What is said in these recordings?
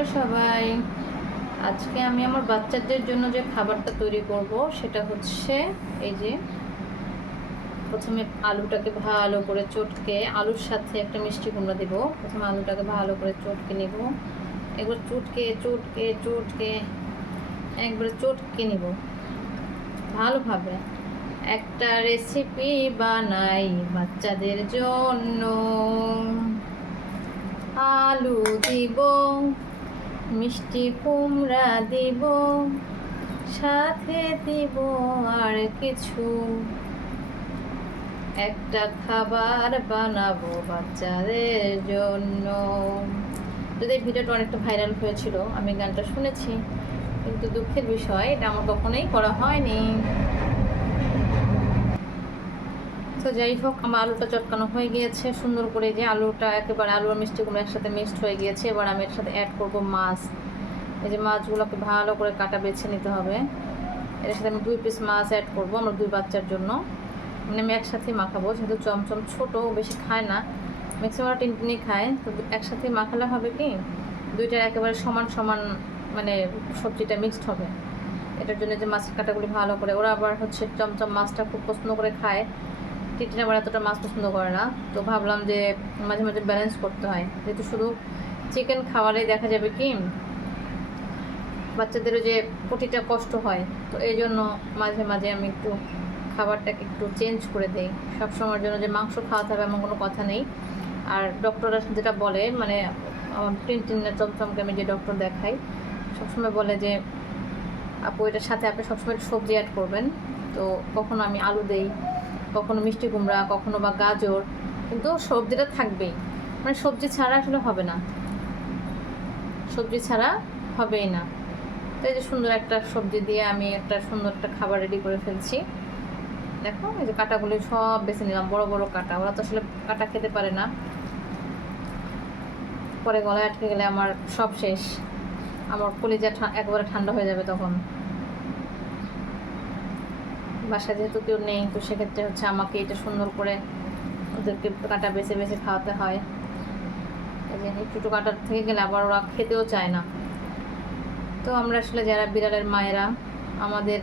Hello সবাই। আজকে আমি আমার বাচ্চাদের জন্য যে খাবারটা তৈরি করব, সেটা হচ্ছে এই যে প্রথমে আলুটাকে ভালো করে চটকে আলুর সাথে একটা মিষ্টি কুমড়া দেবো। প্রথমে আলুটাকে ভালো করে চটকে নেব। একবার চটকে চটকে চটকে, একবারে চটকে নেব। ভালোভাবে একটা রেসিপি বানাই বাচ্চাদের জন্য। আলু দিব। মিষ্টি কুমড়া দিব, সাথে দিব আর কিছু। একটা খাবার বানাবো বাচ্চাদের জন্য। যদি ভিডিওটা অনেকটা ভাইরাল হয়েছিল, আমি গানটা শুনেছি, কিন্তু দুঃখের বিষয়, এটা আমার কখনোই করা হয়নি। তো যাই হোক, আমার আলুটা চটকানো হয়ে গিয়েছে। সুন্দর করে যে আলুটা একেবারে আলু আর মিষ্টি কুমড়ো একসাথে মিক্সড হয়ে গিয়েছে। এবার আমি এর সাথে অ্যাড করব মাছ। এই যে মাছগুলোকে ভালো করে কাটা বেছে নিতে হবে। এর সাথে আমি দুই পিস মাছ অ্যাড করব আমার দুই বাচ্চার জন্য। মানে আমি একসাথেই মাখাবো, যেহেতু চমচম ছোট বেশি খায় না। ম্যাক্সিমাম টিনটিনি খায়। তো একসাথেই মাখালে হবে কি? দুইটার একেবারে সমান সমান মানে সবজিটা মিক্সড হবে। এটার জন্য যে মাছের কাটাগুলি ভালো করে, ওরা আবার হচ্ছে চমচম মাছটা খুব পছন্দ করে খায়। টিটিন আবার এতটা মাছ পছন্দ করে না। তো ভাবলাম যে মাঝে মাঝে ব্যালেন্স করতে হয়। যেহেতু শুধু চিকেন খাওয়ালেই দেখা যাবে কি, বাচ্চাদেরও যে প্রতিটা কষ্ট হয়, তো এই জন্য মাঝে মাঝে আমি একটু খাবারটাকে একটু চেঞ্জ করে দেই। সবসময়ের জন্য যে মাংস খাওয়াতে হবে এমন কোনো কথা নেই। আর ডক্টররা যেটা বলে মানে টিনটিন চমচমকে আমি যে ডক্টর দেখাই, সবসময় বলে যে, আপু, এটার সাথে আপনি সবসময় সবজি অ্যাড করবেন। তো কখনো আমি আলু দেই কখনো মিষ্টি কুমড়া, কখনো বা গাজর, কিন্তু সবজিটা থাকবেই। মানে সবজি ছাড়া আসলে হবে না। সবজি ছাড়া হবেই না। তো এই যে সুন্দর একটা সবজি দিয়ে আমি একটা সুন্দর একটা খাবার রেডি করে ফেলছি। দেখো, এই যে কাটাগুলি সব বেছে নিলাম, বড় বড় কাটা। ওরা তো আসলে কাটা খেতে পারে না। পরে গলায় আটকে গেলে আমার সব শেষ। আমার কলিজা একবারে ঠান্ডা হয়ে যাবে তখন। বাসায় যেহেতু কেউ নেই, তো সেক্ষেত্রে হচ্ছে আমাকে এটা সুন্দর করে ওদেরকে কাটা বেছে বেছে খাওয়াতে হয়। একটু কাটার থেকে গেলে আবার ওরা খেতেও চায় না। তো আমরা আসলে যারা বিড়ালের মায়েরা, আমাদের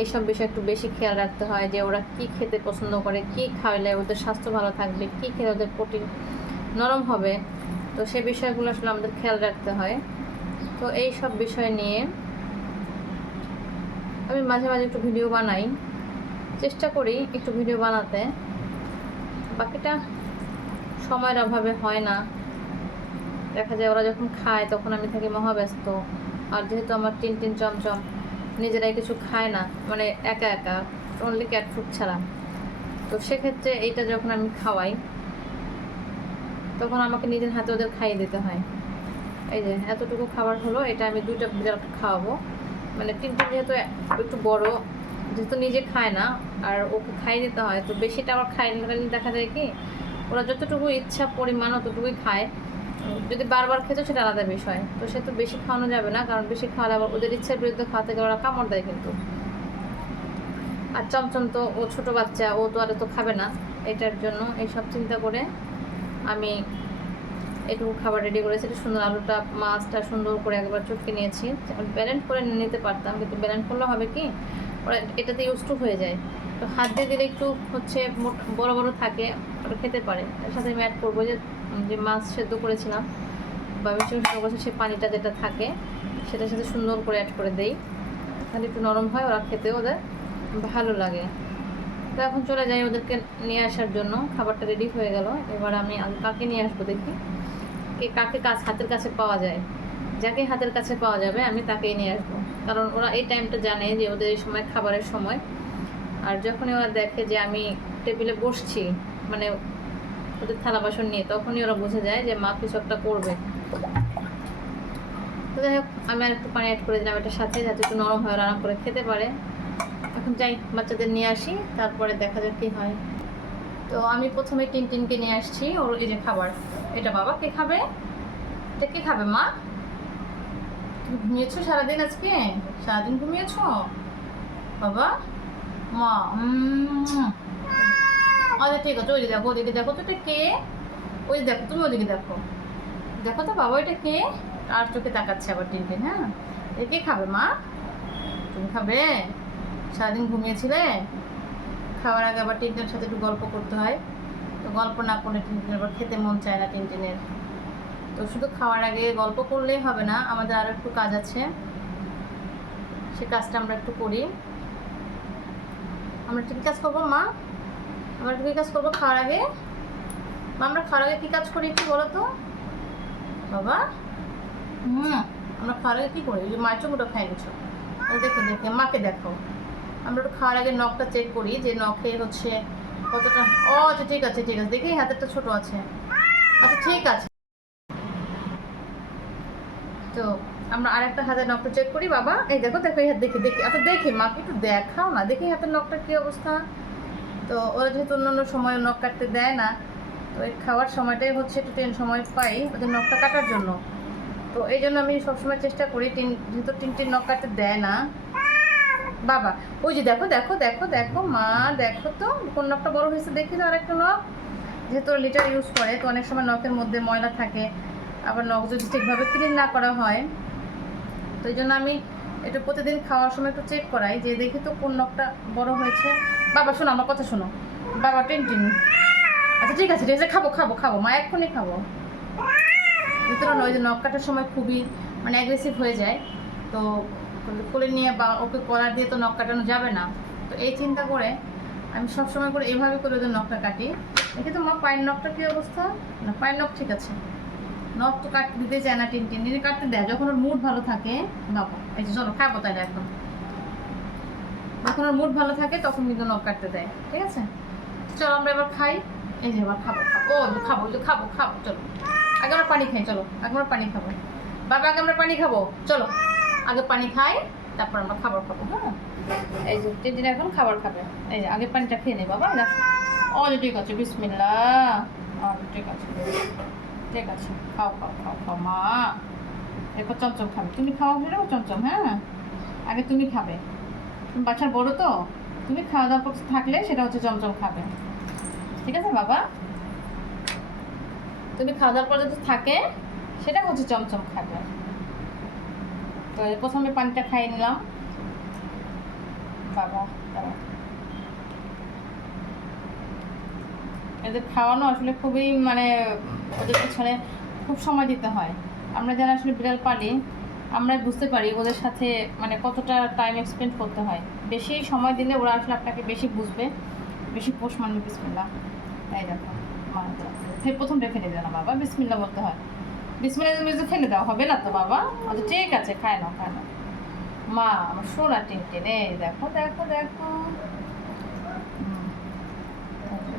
এইসব বিষয়ে একটু বেশি খেয়াল রাখতে হয় যে ওরা কি খেতে পছন্দ করে, কি খাওয়ালে ওদের স্বাস্থ্য ভালো থাকবে, কি খেলে ওদের প্রোটিন নরম হবে, তো সে বিষয়গুলো আসলে আমাদের খেয়াল রাখতে হয়। তো এই সব বিষয় নিয়ে আমি মাঝে মাঝে একটু ভিডিও বানাই। চেষ্টা করি একটু ভিডিও বানাতে। বাকিটা সময়ের অভাবে হয় না। দেখা যায় ওরা যখন খায় তখন আমি থাকি মহাব্যস্ত। আর যেহেতু আমার টিন টিন চমচম, নিজেরাই কিছু খায় না মানে একা একা অনলি ক্যাট ফুড ছাড়া। তো সেক্ষেত্রে এইটা যখন আমি খাওয়াই, তখন আমাকে নিজের হাতে ওদের খাইয়ে দিতে হয়। এই যে, এতটুকু খাবার হলো, এটা আমি দুইটা বিড়ালকে খাওয়াবো। মানে টিনটিন যেহেতু একটু বড়, যেহেতু নিজে খায় না, আর ওকে খাইয়ে দিতে হয়, তো বেশিটা আবার খাই না দেখা যায় কি, ওরা যতটুকু ইচ্ছা পরিমাণ অতটুকুই খায়। যদি বারবার খেতো সেটা আলাদা বিষয়, তো সে তো বেশি খাওয়ানো যাবে না, কারণ বেশি খাওয়ালে আবার ওদের ইচ্ছার বিরুদ্ধে খাওয়াতে গেলে ওরা কামড় দেয় কিন্তু। আর চমচম তো ও ছোট বাচ্চা, ও তো আর তো খাবে না, এটার জন্য এইসব চিন্তা করে আমি এটুকু খাবার রেডি করেছি এটা সুন্দর আলুটা, মাছটা সুন্দর করে একবার চটকে নিয়েছি। ব্যালেন্স করে নিতে পারতাম, কিন্তু ব্যালেন্স করলে হবে কি? ওরা এটাতে ইউজ টু হয়ে যায়। তো হাত দিয়ে দিলে একটু হচ্ছে বড় বড় থাকে, ওটা খেতে পারে। এর সাথে আমি অ্যাড করব যে যে মাছ সেদ্ধ করেছিলাম বা মিষ্টি সেদ্ধ করেছি সেই পানিটা যেটা থাকে, সেটার সাথে সুন্দর করে অ্যাড করে দেই। তাহলে একটু নরম হয়, ওরা খেতে ওদের ভালো লাগে। তো এখন চলে যাই ওদেরকে নিয়ে আসার জন্য। খাবারটা রেডি হয়ে গেল। এবার আমি কাকে নিয়ে আসব দেখি? কে কাকে কাজ হাতের কাছে পাওয়া যায়। যাকে হাতের কাছে পাওয়া যাবে, আমি তাকেই নিয়ে আসব। কারণ ওরা এই টাইমটা জানে যে ওদের এই সময় খাবারের সময়। আর যখনই ওরা দেখে যে আমি টেবিলে বসছি মানে ওদের থালা বাসন নিয়ে, তখনই ওরা বুঝে যায় যে মা কিছু একটা করবে। তো যাই হোক, আমি আর একটু পানি অ্যাড করে দিলাম এটার সাথে, যাতে একটু নরম হয় আরাম করে খেতে পারে। এখন যাই, বাচ্চাদের নিয়ে আসি, তারপরে দেখা যাক কী হয়। তো আমি প্রথমে টিন টিনকে নিয়ে আসছি। ওর এই যে খাবার, এটা বাবা কে খাবে? এটা কে খাবে, মা? তুমি ঘুমিয়েছো সারাদিন আজকে? সারাদিন ঘুমিয়েছো? বাবা? মা আচ্ছা ঠিক আছে, ওই দেখো, ওদিকে দেখো তো, এটা কে? ওই দেখো, তুমি ওদিকে দেখো। দেখো তো বাবা এটা কে? আর চোখে তাকাচ্ছে আবার টিনটিন হ্যাঁ? এ কে খাবে, মা? তুমি খাবে? সারাদিন ঘুমিয়েছিলে? খাওয়ার আগে আবার টিনটিনের সাথে একটু গল্প করতে হয়। তো গল্প না করলে টিনটিনের আবার খেতে মন চায় না টিনটিনের তো শুধু খাওয়ার আগে গল্প করলেই হবে না, আমাদের আরও একটু কাজ আছে। সে কাজটা আমরা একটু করি। আমরা কি কাজ করব, মা? আমরা কি কাজ করব খাওয়ার আগে? মা, আমরা খাওয়ার আগে কী কাজ করি একটু বলো তো? বাবা? হুম, আমরা খাওয়ার আগে কী করি? ওই যে মায়ের চুমুটো খাই নিচ্ছ দেখে দেখে, মাকে দেখো। আমরা একটু খাওয়ার আগে নখটা চেক করি যে নখে হচ্ছে কতটা ও আচ্ছা ঠিক আছে ঠিক আছে। দেখি হাতেরটা ছোট আছে। আচ্ছা ঠিক আছে। তো আমরা আরেকটা হাতের নখটা চেক করি, বাবা। এই দেখো দেখো এই হাত, দেখি দেখি। আচ্ছা দেখি মাকে একটু দেখাও না। দেখি হাতের নখটা কী অবস্থা। তো ওরা যেহেতু অন্য সময় নখ কাটতে দেয় না, তো এই খাওয়ার সময়টাই হচ্ছে একটু টেন সময় পাই ওদের নখটা কাটার জন্য। তো এই জন্য আমি সবসময় চেষ্টা করি টিন যেহেতু টিন টিন নখ কাটতে দেয় না বাবা, ওই যে দেখো দেখো দেখো দেখো, মা, দেখো তো কোন নখটা বড় হয়েছে, দেখি তো আরেকটা নখ। যেহেতু লিটার ইউজ করে, তো অনেক সময় নখের মধ্যে ময়লা থাকে, আবার নখ যদি ঠিকভাবে ক্লিন না করা হয়। তো এই জন্য আমি এটা প্রতিদিন খাওয়ার সময় একটু চেক করাই, যে দেখি তো কোন নখটা বড় হয়েছে। বাবা, শোনো, আমার কথা শোনো। বাবা, টিন টিন। আচ্ছা ঠিক আছে ঠিক আছে, খাব খাব খাব, মা, এক্ষুনি খাব। ভিতরে ওই যে নখ কাটার সময় খুবই মানে অ্যাগ্রেসিভ হয়ে যায়। তো কোলে নিয়ে বা ওকে কলার দিয়ে তো নখ কাটানো যাবে না। তো এই চিন্তা করে আমি সবসময় করে এভাবে করে ওদের নখটা কাটি। দেখি তো মা, পায়ের নখটা কী অবস্থা? না, পায়ের নখ ঠিক আছে। নখ তো কাটতে দিতে চায় না, টিন টিন টিনে কাটতে দেয়। যখন ওর মুড ভালো থাকে, বাবা, এই যে চলো, খাব তাহলে এখন। যখন ওর মুড ভালো থাকে, তখন কিন্তু নখ কাটতে দেয়। ঠিক আছে? চলো, আমরা এবার খাই। এই যে, এবার খাব খাব। ও খাব খাব খাব, চলো। আগে আমরা পানি খাই, চলো। আগে আমরা পানি খাব। বাবা, আগে আমরা পানি খাব। চলো। আগে পানি খাই, তারপর আমরা খাবার খাব হ্যাঁ? এই যে টিনটিন এখন খাবার খাবে। এই আগে পানিটা খেয়ে নেই বাবা না ও ঠিক আছে বিসমিল্লা ঠিক আছে। ঠিক আছে। খাও খাও খাও খাও, মা। এরপর চমচম খাবে। তুমি খাওয়া হলে চমচম হ্যাঁ? আগে তুমি খাবে। বাচ্চার বড় তো? তুমি খাওয়া দাওয়া করতে থাকলে সেটা হচ্ছে চমচম খাবে। ঠিক আছে, বাবা? তুমি খাওয়া দাওয়ার পর যদি থাকে, সেটা হচ্ছে চমচম খাবে। তো প্রথমে পানিটা খাইয়ে নিলাম। বাবা। এদের খাওয়ানো আসলে খুবই মানে ওদের পিছনে খুব সময় দিতে হয়। আমরা যারা আসলে বিড়াল পালি আমরা বুঝতে পারি ওদের সাথে মানে কতটা টাইম এক্সপেন্ড করতে হয়। বেশি সময় দিলে ওরা আসলে আপনাকে বেশি বুঝবে, বেশি পোষ মানবে বিসমিল্লা তাই দেখো, মা ফের প্রথম রেখে দেবে না বাবা বিসমিল্লা বলতে হয়। বিসমিল্লা তুমি যদি ফেলে দাও, হবে না তো বাবা? আচ্ছা ঠিক আছে, খায় না খায় না মা, আমার সোনা টিন টিন, এই দেখো দেখো দেখো।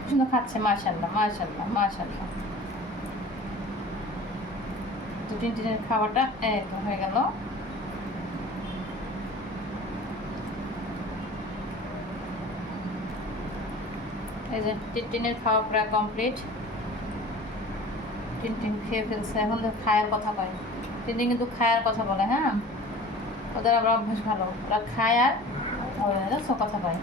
সুন্দর খাচ্ছে মাশাল্লাহ মাশাল্লাহ মাশাল্লাহ তো টিন টিনের খাওয়াটা তো, হয়ে গেল। এই যে টিনটিনের খাওয়া প্রায় কমপ্লিট টিনটিন খেয়ে ফেলছে, এখন খায়ের কথা কয়। টিনটিন কিন্তু খায়ের কথা বলে হ্যাঁ? ওদের আবার অভ্যাস ভালো। ওরা খায় আর জানো কথা কয়।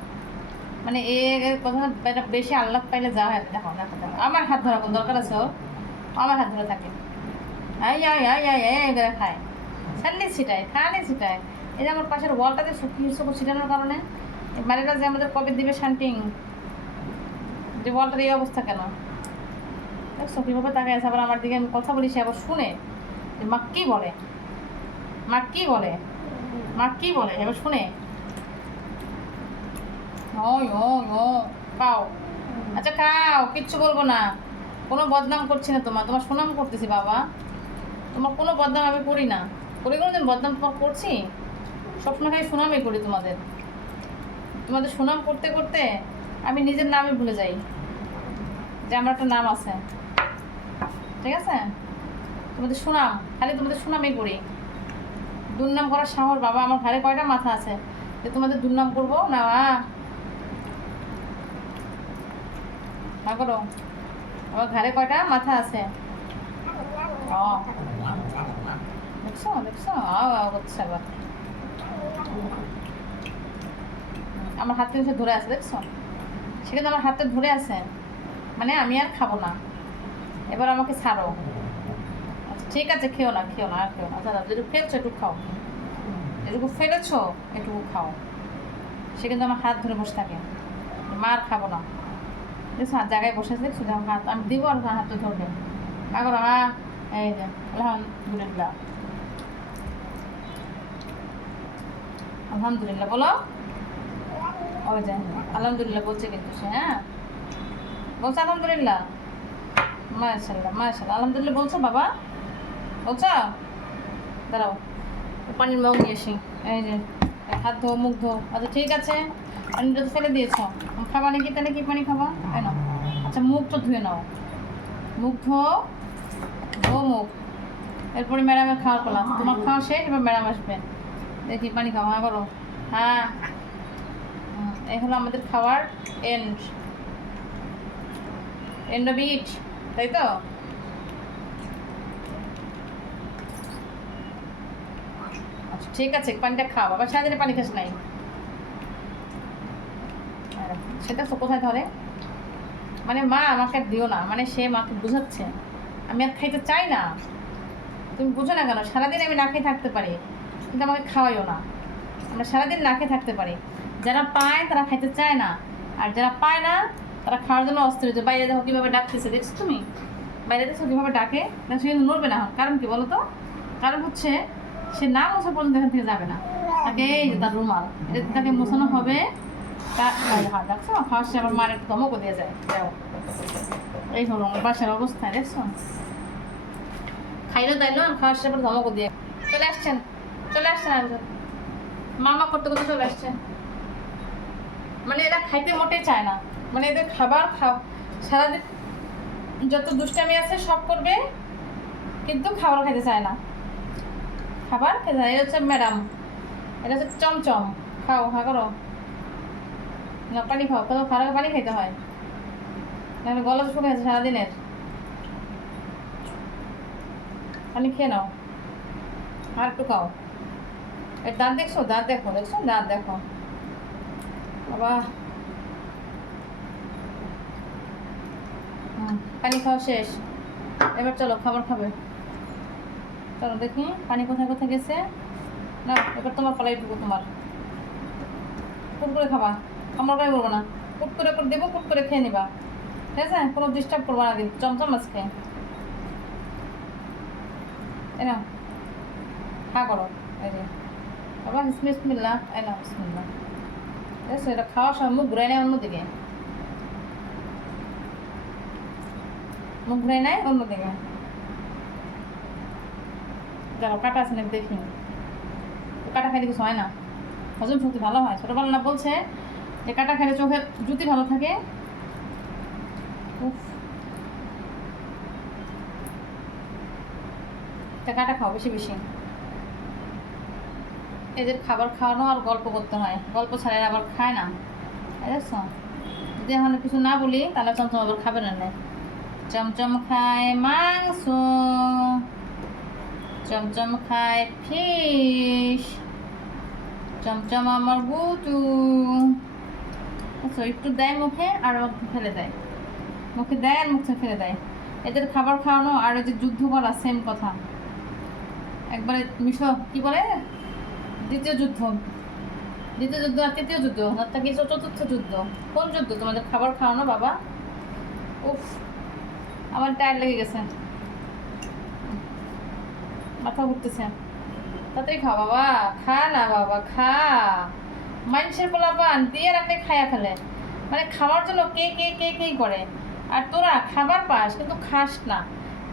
মানে এ কথা এটা বেশি আল্লাহ পাইলে যা হয় দেখো দেখো দেখো। আমার হাত ধরা কোন দরকার আছে ওর আমার হাত ধরে থাকে। আই আই আই আই আই এগুলো খায়। ছাড়লে ছিটায় খালে ছিটায়। এই যে আমার পাশের ওয়ালটাতে শুকিয়ে শুকো ছিটানোর কারণে বাড়িটা যে আমাদের কবে দিবে শান্টিং যে ওয়ালটার এই অবস্থা কেন? দেখছ কীভাবে তাকায় আছে, আবার আমার দিকে আমি কথা বলি, সে আবার শুনে। মা কী বলে? মা কী বলে? মা কী বলে? এবার শুনে। ওই ওই, ও, খাও। আচ্ছা খাও, কিচ্ছু বলব না। কোনো বদনাম করছি না তোমার। তোমার সুনাম করতেছি, বাবা। তোমার কোনো বদনাম আমি করি না। করি কোনো দিন বদনাম তোমার করছি? সবসময় খালি সুনামই করি তোমাদের। তোমাদের সুনাম করতে করতে আমি নিজের নামই ভুলে যাই। যে আমার একটা নাম আছে। ঠিক আছে? তোমাদের সুনাম খালি তোমাদের সুনামই করি দুর্নাম করার সাহস, বাবা, আমার ঘরে কয়টা মাথা আছে? যে তোমাদের দুর্নাম করব? না করো। আমার ঘরে কয়টা মাথা আছে? ও আমার হাত ধরে আছে, দেখছ? সে কিন্তু আমার হাতে ধরে আছে। মানে আমি আর খাব না। এবার আমাকে ছাড়ো। আচ্ছা ঠিক আছে, খেও না খেও না, আর খেও না। দাদা যেটুকু ফেলছো, একটু খাও। এটুকু ফেলেছো, এটুকু খাও। সে কিন্তু আমার হাত ধরে বসে থাকে। মার খাব না। দেখছ হাত জায়গায় বসে আছে, দেখছ যখন হাত আমি দিব আর হাত ধরবে। আগর মা, এই যে, আলহামদুলিল্লাহ। আলহামদুলিল্লাহ, বলো। ওই যে, আলহামদুলিল্লাহ বলছে কিন্তু সে হ্যাঁ? বলছে আলহামদুলিল্লাহ। মাশাল্লাহ মাশাল্লাহ আলহামদুলিল্লাহ বলছো বাবা? বলছো? দাঁড়াও পানির মগ নিয়ে আসি। এই যে, হাত ধো মুখ ধো আচ্ছা ঠিক আছে। পানিটা তো ফেলে দিয়েছ। খাবা নাকি তাহলে কি পানি খাবা? তাই না আচ্ছা মুখ তো ধুয়ে নাও। মুখ ধো ধো মুখ। এরপরে ম্যাডামের খাওয়ার করলাম তোমার খাওয়া শেষ, এবার ম্যাডাম আসবে। দেখি, পানি খাওয়া হ্যাঁ করো হ্যাঁ। এই হলো আমাদের খাওয়ার এন্ড এন্ড অফ ইট তাই তো আচ্ছা ঠিক আছে, পানিটা খাও। বাবা, সারাদিনে পানি খাস নাই। সেটা তো কোথায় ধরে? মানে মা আমাকে দিও না মানে সে মাকে বুঝাচ্ছে। আমি আর খাইতে চাই না। তুমি বুঝো না কেন? সারাদিন আমি না খেয়ে থাকতে পারি, কিন্তু আমাকে খাওয়াইও না। আমরা সারাদিন না খেয়ে থাকতে পারি। যারা পায়, তারা খাইতে চায় না। আর যারা পায় না তারা খাওয়ার জন্য অস্থির হচ্ছে। বাইরে দেখো কীভাবে ডাকতেছে, দেখছ তুমি? বাইরে দেখছ কীভাবে ডাকে? দেখো সে কিন্তু নড়বে না কারণ কি বলো তো? কারণ হচ্ছে, সে না মোছা পর্যন্ত এখান থেকে যাবে না। তাকে এই যে তার রুমাল, এটা তাকে মোছানো হবে দিয়ে যায়। যাও। এই দেখছ? খাইলে আর দিয়ে চলে আসছেন। চলে আসছেন মামা করতে করতে চলে আসছেন মানে এরা খাইতে মোটেই চায় না। মানে এদের খাবার খাও। সারাদিন যত দুষ্টামি আছে সব করবে, কিন্তু খাবার খেতে চায় না। খাবার খেতে চায় এটা হচ্ছে ম্যাডাম। এটা হচ্ছে চমচম। খাও, হা করো। না, পানি খাও। কত খারাপ পানি খেতে হয়। নাহলে গলা শুকে আছে সারাদিনের। পানি খেয়ে নাও। আর একটু খাও। এর দাঁত দেখছ? দাঁত দেখো, দেখছ? দাঁত দেখো। বাবা হুম, পানি খাওয়া শেষ। এবার চলো খাবার খাবে। চলো দেখি পানি কোথায় কোথায় গেছে। না, এবার তোমার পালাই টুকু তোমার। কুট করে খাবা। আমরা কাজ করব না। কুট করে করে দেবো কুট করে খেয়ে নিবা। ঠিক আছে? কোনো ডিস্টার্ব করব না কিন্তু। চমচম আজকে। এই নাও। খা করো। এই যে। বাবা বিসমিল্লাহ। এই নাও, বিসমিল্লাহ। দেখছ এটা খাওয়ার সময় মুখ ঘুরে নেয় অন্যদিকে। মুখ ঘুরে নেয় অন্যদিকে দেখো কাটা আছে নাকি দেখি কাটা খাইলে কিছু হয় না হজম শক্তি ভালো হয় ছোটোবেলা না বলছে যে কাটা খাইলে চোখের জুতি ভালো থাকে কাটা খাও বেশি বেশি এদের খাবার খাওয়ানো আর গল্প করতে হয়। গল্প ছাড়া আবার খায় না। যদি এখন কিছু না বলি, তাহলে চমচম আবার খাবে না না। চমচম খায় মাংস, চমচম খায় ফিশ, চমচম আমার গুটু আচ্ছা একটু দেয় মুখে আর ফেলে দেয়। মুখে দেয় আর মুখে ফেলে দেয়। এদের খাবার খাওয়ানো আর যে যুদ্ধ করা সেম কথা। একবারে মিশ, কি বলে? দ্বিতীয় যুদ্ধ। দ্বিতীয় যুদ্ধ আর তৃতীয় যুদ্ধ? অর্থাৎ কি চতুর্থ যুদ্ধ? কোন যুদ্ধ? তোমাদের খাবার খাওয়ানো, বাবা? উফ। আমার টায়ার লেগে গেছে। মাথা ঘুরতেছে। তাড়াতাড়ি খা বাবা। খা না বাবা, খা। মানুষের পোলাপান, দিয়ে রাখলে খায়া ফেলে। মানে খাওয়ার জন্য কে কে কে কে করে? আর তোরা খাবার পাস, কিন্তু খাস না।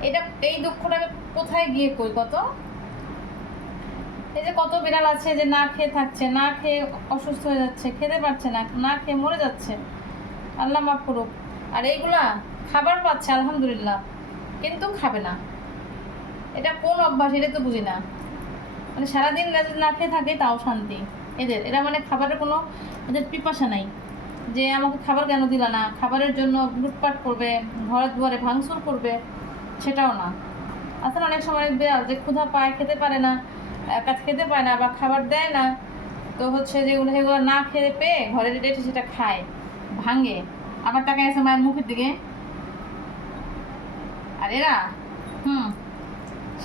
এটা, এই দুঃখটা কোথায় গিয়ে কই কত? এই যে কত বিড়াল আছে যে না খেয়ে থাকছে, না খেয়ে অসুস্থ হয়ে যাচ্ছে, খেতে পারছে না না খেয়ে মরে যাচ্ছে। আল্লাহ মাফ করুক। আর এইগুলা খাবার পাচ্ছে, আলহামদুলিল্লাহ। কিন্তু খাবে না। এটা কোন অভ্যাস, এটা তো বুঝি না। মানে সারাদিন না খেয়ে থাকে তাও শান্তি। এদের, এরা মানে খাবারের কোনো এদের পিপাসা নাই। যে আমাকে খাবার কেন দিলা না? খাবারের জন্য লুটপাট করবে, ঘরে দুয়ারে ভাঙচুর করবে, সেটাও না। আসলে অনেক সময় বিড়াল যে ক্ষুধা পায়, খেতে পারে না কাজ খেতে পায় না বা খাবার দেয় না, তো হচ্ছে যেগুলো সেগুলো না খেতে পেয়ে ঘরে রেটে সেটা খায়, ভাঙে। আবার টাকা এসে মায়ের মুখের দিকে। আর এরা হুম।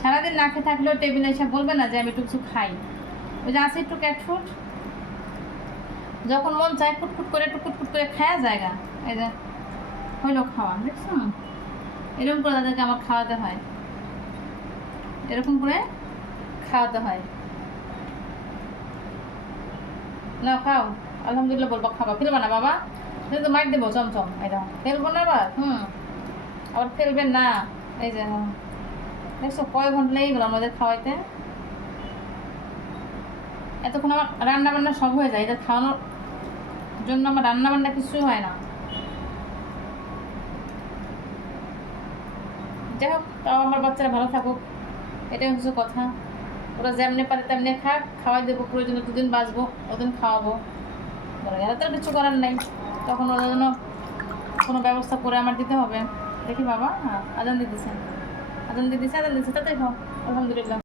সারাদিন না খেয়ে থাকলেও টেবিলে এসে বলবে না যে আমি একটু কিছু খাই। ওই যে আছে একটু ক্যাট ফুড যখন মন চায় কুটকুট করে একটু কুটকুট করে খায়া জায়গা। এই যে, হইল খাওয়া, দেখছ? এরকম করে তাদেরকে আমার খাওয়াতে হয়। এরকম করে খাওয়াতে হয়। না খাও। আলহামদুলিল্লাহ বলব খাবা। ফেলবা না বাবা? তুমি তো মার দেবো চমচম এটা ফেলব না আবার হুম। আবার ফেলবেন না। এই যে হুম। দেখছ কয় ঘণ্টা লেগে গেলো আমাদের খাওয়াইতে। এতক্ষণ আমার রান্না বান্না সব হয়ে যায় এটা খাওয়ানোর জন্য আমার রান্না বান্না কিছুই হয় না। যাই হোক, তাও আমার বাচ্চারা ভালো থাকুক, এটাই হচ্ছে কথা। ওরা যেমনি পারে তেমনি খাক, খাওয়াই দেবো, প্রয়োজনে দুদিন বাঁচবো, ওদিন খাওয়াবো। গেলে তো আর কিছু করার নাই। তখন ওদের জন্য কোনো ব্যবস্থা করে আমার দিতে হবে। দেখি বাবা হ্যাঁ আজান দিতেছে আজান দিতেছে আজান দিতেছে তাতে আলহামদুলিল্লাহ।